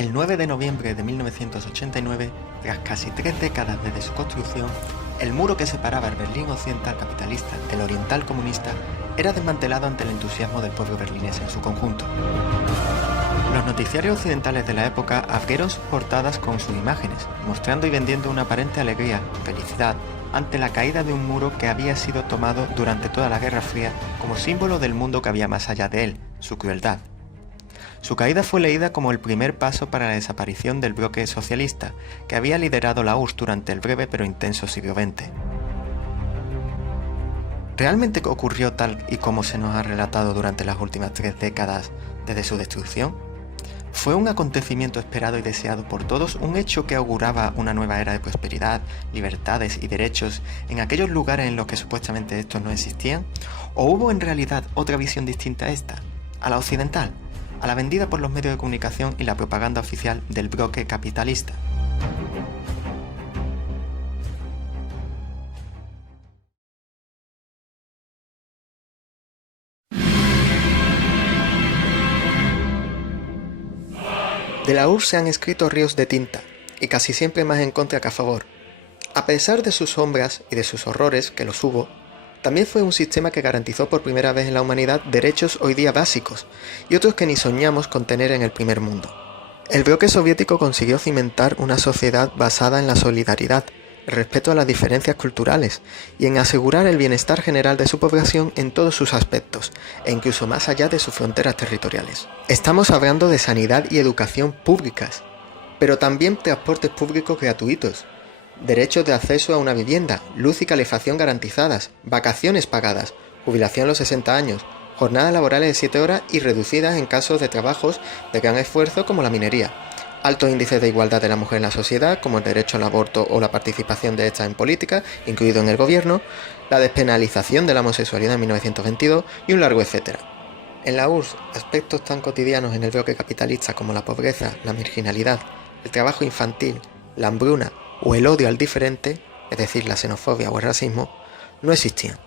El 9 de noviembre de 1989, tras casi 3 décadas desde su construcción, el muro que separaba el Berlín occidental capitalista del oriental comunista era desmantelado ante el entusiasmo del pueblo berlinés en su conjunto. Los noticiarios occidentales de la época abrieron sus portadas con sus imágenes, mostrando y vendiendo una aparente alegría, felicidad, ante la caída de un muro que había sido tomado durante toda la Guerra Fría como símbolo del mundo que había más allá de él, su crueldad. Su caída fue leída como el primer paso para la desaparición del bloque socialista, que había liderado la URSS durante el breve pero intenso siglo XX. ¿Realmente ocurrió tal y como se nos ha relatado durante las últimas 3 décadas desde su destrucción? ¿Fue un acontecimiento esperado y deseado por todos, un hecho que auguraba una nueva era de prosperidad, libertades y derechos en aquellos lugares en los que supuestamente estos no existían? ¿O hubo en realidad otra visión distinta a esta, a la occidental, a la vendida por los medios de comunicación y la propaganda oficial del bloque capitalista? De la URSS se han escrito ríos de tinta, y casi siempre más en contra que a favor. A pesar de sus sombras y de sus horrores, que los hubo, también fue un sistema que garantizó por primera vez en la humanidad derechos hoy día básicos, y otros que ni soñamos con tener en el primer mundo. El bloque soviético consiguió cimentar una sociedad basada en la solidaridad, el respeto a las diferencias culturales y en asegurar el bienestar general de su población en todos sus aspectos, e incluso más allá de sus fronteras territoriales. Estamos hablando de sanidad y educación públicas, pero también transportes públicos gratuitos, derechos de acceso a una vivienda, luz y calefacción garantizadas, vacaciones pagadas, jubilación a los 60 años, jornadas laborales de 7 horas y reducidas en casos de trabajos de gran esfuerzo como la minería, altos índices de igualdad de la mujer en la sociedad, como el derecho al aborto o la participación de estas en política, incluido en el gobierno, la despenalización de la homosexualidad en 1922 y un largo etcétera. En la URSS, aspectos tan cotidianos en el bloque capitalista como la pobreza, la marginalidad, el trabajo infantil, la hambruna o el odio al diferente, es decir, la xenofobia o el racismo, no existían.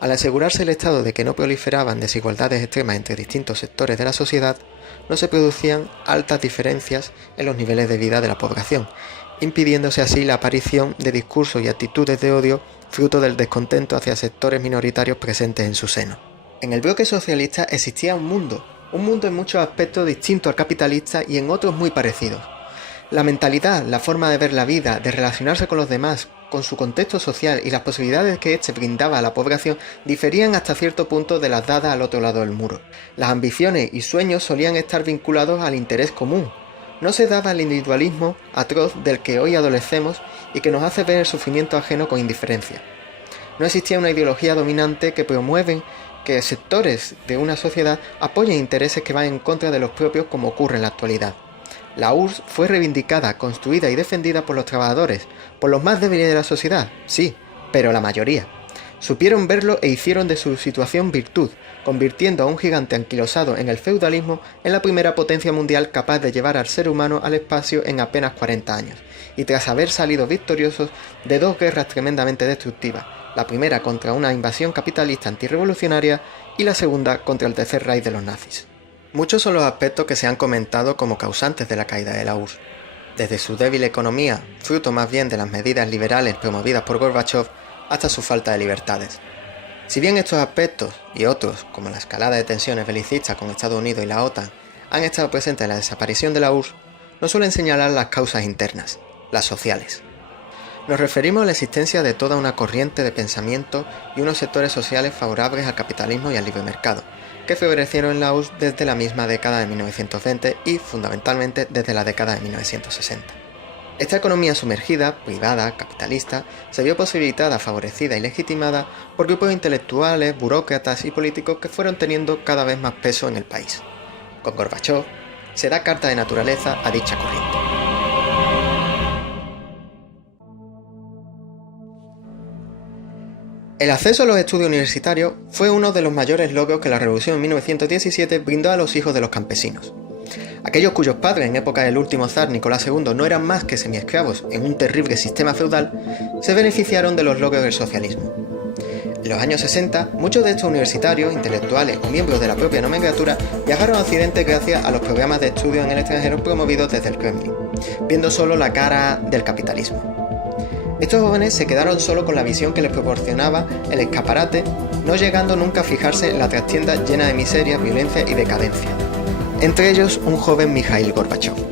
Al asegurarse el Estado de que no proliferaban desigualdades extremas entre distintos sectores de la sociedad, no se producían altas diferencias en los niveles de vida de la población, impidiéndose así la aparición de discursos y actitudes de odio fruto del descontento hacia sectores minoritarios presentes en su seno. En el bloque socialista existía un mundo en muchos aspectos distinto al capitalista y en otros muy parecidos. La mentalidad, la forma de ver la vida, de relacionarse con los demás, con su contexto social y las posibilidades que éste brindaba a la población diferían hasta cierto punto de las dadas al otro lado del muro. Las ambiciones y sueños solían estar vinculados al interés común. No se daba el individualismo atroz del que hoy adolecemos y que nos hace ver el sufrimiento ajeno con indiferencia. No existía una ideología dominante que promueve que sectores de una sociedad apoyen intereses que van en contra de los propios, como ocurre en la actualidad. La URSS fue reivindicada, construida y defendida por los trabajadores, por los más débiles de la sociedad, sí, pero la mayoría. Supieron verlo e hicieron de su situación virtud, convirtiendo a un gigante anquilosado en el feudalismo en la primera potencia mundial capaz de llevar al ser humano al espacio en apenas 40 años, y tras haber salido victoriosos de 2 guerras tremendamente destructivas, la primera contra una invasión capitalista antirrevolucionaria y la segunda contra el Tercer Reich de los nazis. Muchos son los aspectos que se han comentado como causantes de la caída de la URSS, desde su débil economía, fruto más bien de las medidas liberales promovidas por Gorbachov, hasta su falta de libertades. Si bien estos aspectos y otros, como la escalada de tensiones belicistas con Estados Unidos y la OTAN, han estado presentes en la desaparición de la URSS, no suelen señalar las causas internas, las sociales. Nos referimos a la existencia de toda una corriente de pensamiento y unos sectores sociales favorables al capitalismo y al libre mercado, que florecieron en la URSS desde la misma década de 1920 y, fundamentalmente, desde la década de 1960. Esta economía sumergida, privada, capitalista, se vio posibilitada, favorecida y legitimada por grupos intelectuales, burócratas y políticos que fueron teniendo cada vez más peso en el país. Con Gorbachov se da carta de naturaleza a dicha corriente. El acceso a los estudios universitarios fue uno de los mayores logros que la Revolución en 1917 brindó a los hijos de los campesinos. Aquellos cuyos padres en época del último zar Nicolás II no eran más que semiesclavos en un terrible sistema feudal, se beneficiaron de los logros del socialismo. En los años 60, muchos de estos universitarios, intelectuales o miembros de la propia nomenclatura viajaron a Occidente gracias a los programas de estudio en el extranjero promovidos desde el Kremlin, viendo solo la cara del capitalismo. Estos jóvenes se quedaron solo con la visión que les proporcionaba el escaparate, no llegando nunca a fijarse en la trastienda llena de miseria, violencia y decadencia. Entre ellos, un joven Mikhail Gorbachov.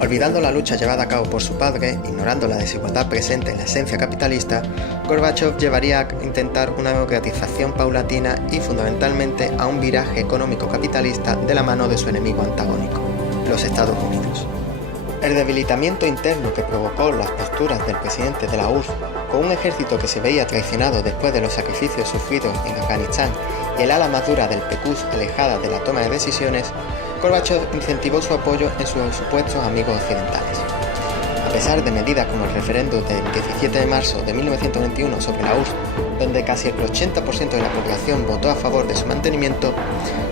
Olvidando la lucha llevada a cabo por su padre, ignorando la desigualdad presente en la esencia capitalista, Gorbachov llevaría a intentar una democratización paulatina y fundamentalmente a un viraje económico capitalista de la mano de su enemigo antagónico, los Estados Unidos. El debilitamiento interno que provocó las posturas del presidente de la URSS, con un ejército que se veía traicionado después de los sacrificios sufridos en Afganistán y el ala más dura del PQZ alejada de la toma de decisiones, Gorbachov incentivó su apoyo en sus supuestos amigos occidentales. A pesar de medidas como el referéndum del 17 de marzo de 1921 sobre la URSS, donde casi el 80% de la población votó a favor de su mantenimiento,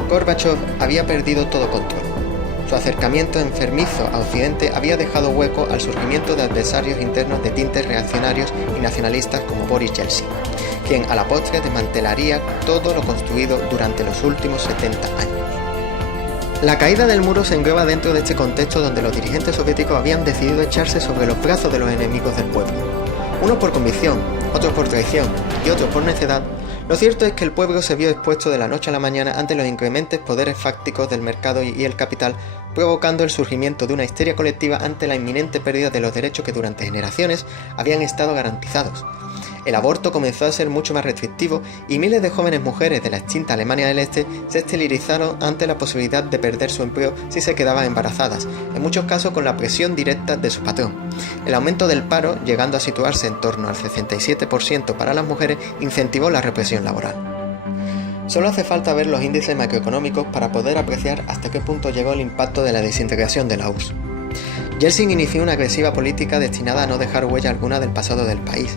Gorbachov había perdido todo control. Su acercamiento enfermizo a Occidente había dejado hueco al surgimiento de adversarios internos de tintes reaccionarios y nacionalistas como Boris Yeltsin, quien a la postre desmantelaría todo lo construido durante los últimos 70 años. La caída del muro se engloba dentro de este contexto donde los dirigentes soviéticos habían decidido echarse sobre los brazos de los enemigos del pueblo. Unos por convicción, otros por traición y otros por necedad. Lo cierto es que el pueblo se vio expuesto de la noche a la mañana ante los incrementes poderes fácticos del mercado y el capital, provocando el surgimiento de una histeria colectiva ante la inminente pérdida de los derechos que durante generaciones habían estado garantizados. El aborto comenzó a ser mucho más restrictivo y miles de jóvenes mujeres de la extinta Alemania del Este se esterilizaron ante la posibilidad de perder su empleo si se quedaban embarazadas, en muchos casos con la presión directa de su patrón. El aumento del paro, llegando a situarse en torno al 67% para las mujeres, incentivó la represión laboral. Solo hace falta ver los índices macroeconómicos para poder apreciar hasta qué punto llegó el impacto de la desintegración de la URSS. Yeltsin inició una agresiva política destinada a no dejar huella alguna del pasado del país.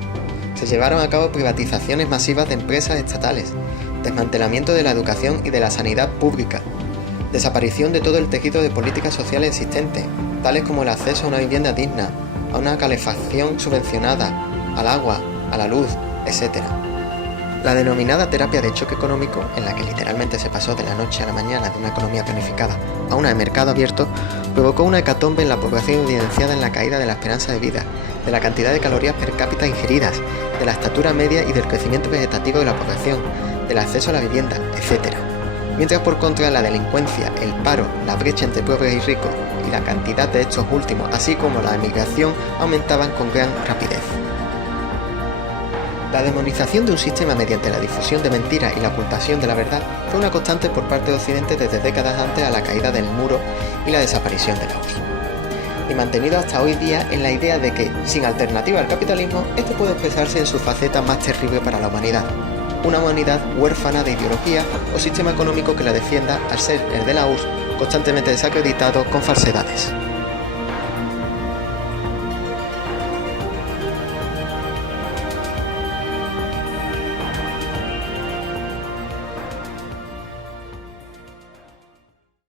Se llevaron a cabo privatizaciones masivas de empresas estatales, desmantelamiento de la educación y de la sanidad pública, desaparición de todo el tejido de políticas sociales existentes, tales como el acceso a una vivienda digna, a una calefacción subvencionada, al agua, a la luz, etc. La denominada terapia de choque económico, en la que literalmente se pasó de la noche a la mañana de una economía planificada a una de mercado abierto, provocó una hecatombe en la población evidenciada en la caída de la esperanza de vida, de la cantidad de calorías per cápita ingeridas, de la estatura media y del crecimiento vegetativo de la población, del acceso a la vivienda, etc. Mientras por contra la delincuencia, el paro, la brecha entre pobres y ricos y la cantidad de estos últimos, así como la emigración, aumentaban con gran rapidez. La demonización de un sistema mediante la difusión de mentiras y la ocultación de la verdad fue una constante por parte de Occidente desde décadas antes a la caída del muro y la desaparición de la URSS. Y mantenido hasta hoy día en la idea de que, sin alternativa al capitalismo, este puede expresarse en su faceta más terrible para la humanidad. Una humanidad huérfana de ideología o sistema económico que la defienda al ser el de la URSS constantemente desacreditado con falsedades.